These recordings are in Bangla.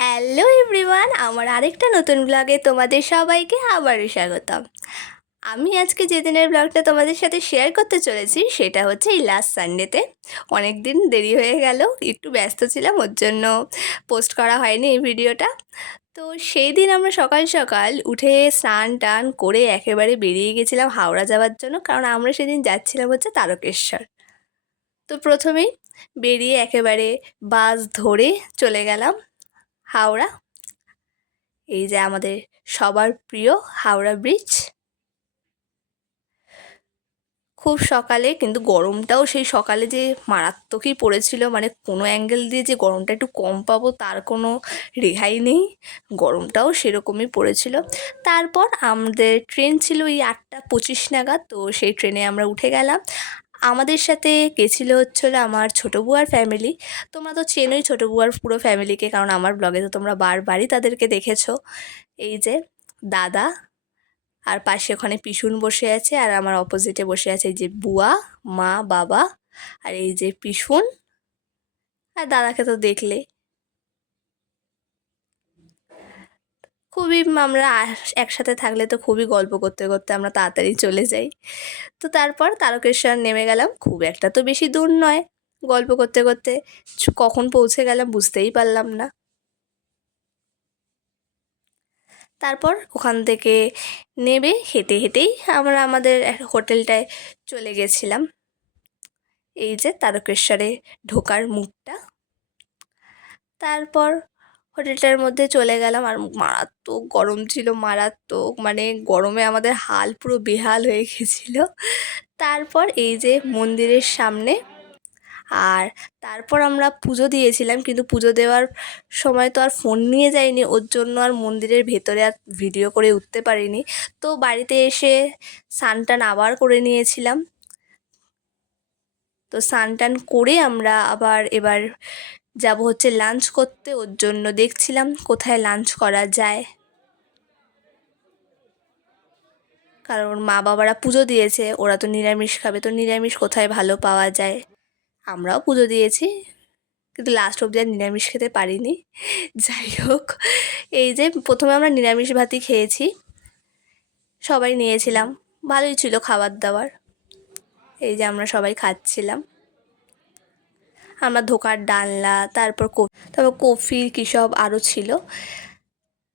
হ্যালো এভরিওয়ান, আমার আরেকটা নতুন ব্লগে তোমাদের সবাইকে আবারও স্বাগতম। আমি আজকে যে দিনের ব্লগটা তোমাদের সাথে শেয়ার করতে চলেছি সেটা হচ্ছে এই লাস্ট সানডেতে। অনেক দিন দেরি হয়ে গেল, একটু ব্যস্ত ছিলাম, ওর জন্য পোস্ট করা হয়নি এই ভিডিওটা। তো সেই দিন আমরা সকাল সকাল উঠে স্নান টান করে একেবারে বেরিয়ে গেছিলাম হাওড়া যাওয়ার জন্য, কারণ আমরা সেদিন যাচ্ছিলাম হচ্ছে তারকেশ্বর। তো প্রথমেই বেরিয়ে একেবারে বাস ধরে চলে গেলাম হাওড়া। এই যে আমাদের সবার প্রিয় হাওড়া ব্রিজ। খুব সকালে, কিন্তু গরমটাও সেই সকালে যে মারাত্মকই পড়েছিল, মানে কোনো অ্যাঙ্গেল দিয়ে যে গরমটা একটু কম পাবো তার কোনো রেহাই নেই, গরমটাও সেরকমই পড়েছিল। তারপর আমাদের ট্রেন ছিল এই 8:25 নাগাদ, তো সেই ট্রেনে আমরা উঠে গেলাম। আমাদের সাথে গেছিলো হচ্ছিল আমার ছোটো বুয়ার ফ্যামিলি। তোমরা তো চেনোই ছোটো বুয়ার পুরো ফ্যামিলিকে, কারণ আমার ব্লগে তো তোমরা বারবারই তাদেরকে দেখেছো। এই যে দাদা, আর পাশে ওখানে পিসুন বসে আছে, আর আমার অপোজিটে বসে আছে এই যে বুয়া, মা, বাবা, আর এই যে পিসুন, আর দাদাকে তো দেখলে। খুবই আমরা একসাথে থাকলে তো খুবই গল্প করতে করতে আমরা তাড়াতাড়ি চলে যাই। তো তারপর তারকেশ্বর নেমে গেলাম, খুব একটা তো বেশি দূর নয়। গল্প করতে করতে কখন পৌঁছে গেলাম বুঝতেই পারলাম না। তারপর ওখান থেকে নেমে হেঁটে হেঁটেই আমরা আমাদের হোটেলটায় চলে গেছিলাম। এই যে তারকেশ্বরে ঢোকার মুখটা। তারপর হোটেলটার মধ্যে চলে গেলাম, আর মারাত্মক গরম ছিল, মারাত্মক, মানে গরমে আমাদের হাল পুরো বেহাল হয়ে গেছিল। তারপর এই যে মন্দিরের সামনে, আর তারপর আমরা পুজো দিয়েছিলাম, কিন্তু পুজো দেওয়ার সময় তো আর ফোন নিয়ে যাইনি, ওর জন্য আর মন্দিরের ভেতরে আর ভিডিও করে উঠতে পারিনি। তো বাড়িতে এসে স্নান টান আবার করে নিয়েছিলাম। তো স্নান টান করে আমরা আবার এবার যাব হচ্ছে লাঞ্চ করতে, ওর জন্য দেখছিলাম কোথায় লাঞ্চ করা যায়, কারণ মা বাবারা পুজো দিয়েছে, ওরা তো নিরামিষ খাবে, তো নিরামিষ কোথায় ভালো পাওয়া যায়। আমরাও পুজো দিয়েছি, কিন্তু লাস্ট অবধি আর নিরামিষ খেতে পারিনি। যাই হোক, এই যে প্রথমে আমরা নিরামিষ ভাতই খেয়েছি, সবাই নিয়েছিলাম, ভালোই ছিল খাবার দাবার। এই যে আমরা সবাই খাচ্ছিলাম, আমরা ধোকার ডালনা, তারপর কফি কী সব আরও ছিল।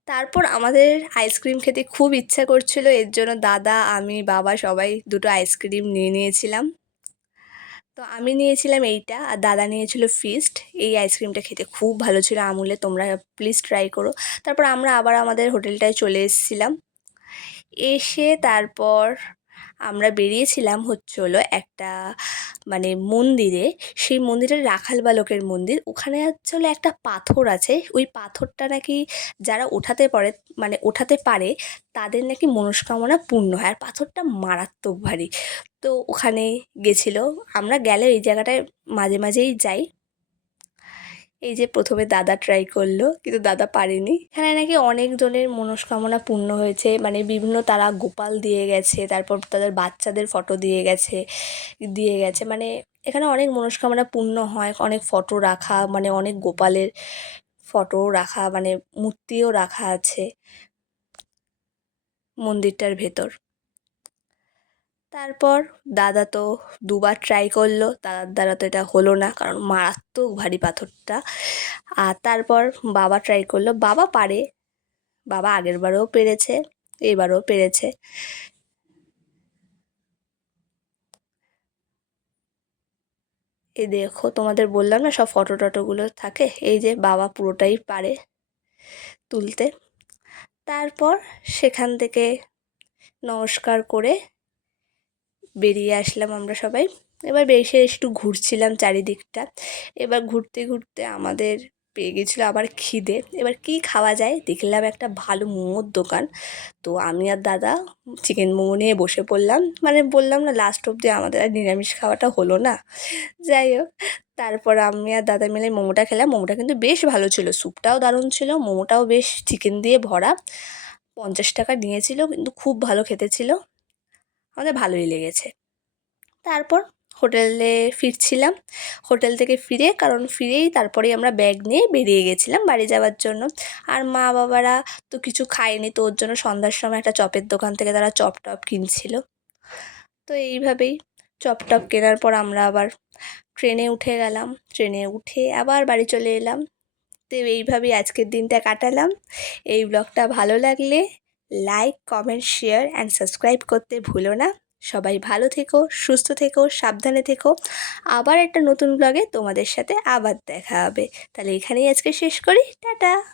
তারপর আমাদের আইসক্রিম খেতে খুব ইচ্ছা করছিল, এর জন্য দাদা, আমি, বাবা সবাই দুটো আইসক্রিম নিয়ে নিয়েছিলাম। তো আমি নিয়েছিলাম এইটা, আর দাদা নিয়েছিল ফিস্ট। এই আইসক্রিমটা খেতে খুব ভালো ছিল, আমুলে, তোমরা প্লিজ ট্রাই করো। তারপর আমরা আবার আমাদের হোটেলটায় চলে এসেছিলাম। এসে তারপর আমরা বেরিয়েছিলাম হলো একটা মানে মন্দিরে। সেই মন্দিরের রাখাল বালকের মন্দির, ওখানে হলো একটা পাথর আছে, ওই পাথরটা নাকি যারা ওঠাতে পারে তাদের নাকি মনস্কামনা পূর্ণ হয়, আর পাথরটা মারাত্মক ভারী। তো ওখানে গেছিলো, আমরা গেলে এই জায়গাটায় মাঝে মাঝেই যাই। এই যে প্রথমে দাদা ট্রাই করলো, কিন্তু দাদা পারেনি। এখানে নাকি অনেকজনের মনস্কামনা পূর্ণ হয়েছে, মানে বিভিন্ন তারা গোপাল দিয়ে গেছে, তারপর তাদের বাচ্চাদের ফটো দিয়ে গেছে, মানে এখানে অনেক মনস্কামনা পূর্ণ হয়। অনেক ফটো রাখা, মানে অনেক গোপালের ফটো রাখা, মানে মূর্তিও রাখা আছে মন্দিরটার ভেতর। তারপর দাদা তো দুবার ট্রাই করলো, দাদার দ্বারা তো এটা হলো না, কারণ মারাত্মক ভারী পাথরটা। আর তারপর বাবা ট্রাই করলো, বাবা পারে, বাবা আগের বারেও পেরেছে, এবারও পেরেছে। এই দেখো, তোমাদের বললাম না সব ফটো টটোগুলো থাকে, এই যে বাবা পুরোটাই পারে তুলতে। তারপর সেখান থেকে নমস্কার করে বেরিয়ে আসলাম আমরা সবাই। এবার বেশি একটু ঘুরছিলাম চারিদিকটা। এবার ঘুরতে ঘুরতে আমাদের পেয়ে গেছিলো আবার খিদে। এবার কি খাওয়া যায়, দেখলাম একটা ভালো মোমোর দোকান। তো আমি আর দাদা চিকেন মোমো নিয়ে বসে পড়লাম, মানে বললাম না লাস্ট অবধি আমাদের আর নিরামিষ খাওয়াটা হলো না। যাই হোক, তারপর আমি আর দাদা মিলে মোমোটা খেলাম। মোমোটা কিন্তু বেশ ভালো ছিল, স্যুপটাও দারুণ ছিল, মোমোটাও বেশ চিকেন দিয়ে ভরা। 50 টাকা নিয়েছিল, কিন্তু খুব ভালো খেতে ছিল, আমাদের ভালোই লেগেছে। তারপর হোটেলে ফিরছিলাম। হোটেল থেকে ফিরেই তারপরেই আমরা ব্যাগ নিয়ে বেরিয়ে গেছিলাম বাড়ি যাওয়ার জন্য। আর মা বাবারা তো কিছু খায়নি, তো ওর জন্য সন্ধ্যার সময় একটা চপের দোকান থেকে তারা চপ টপ কিনছিল। তো এইভাবেই চপ টপ কেনার পর আমরা আবার ট্রেনে উঠে গেলাম। ট্রেনে উঠে আবার বাড়ি চলে এলাম। তো এইভাবেই আজকের দিনটা কাটালাম। এই ব্লগটা ভালো লাগলে like, comment, share and subscribe করতে ভুলো না। সবাই ভালো থেকো, সুস্থ থেকো, সাবধানে থেকো। আবার একটা নতুন ব্লগে তোমাদের সাথে আবার দেখা হবে। তাহলে এখানেই আজকে শেষ করি। টাটা।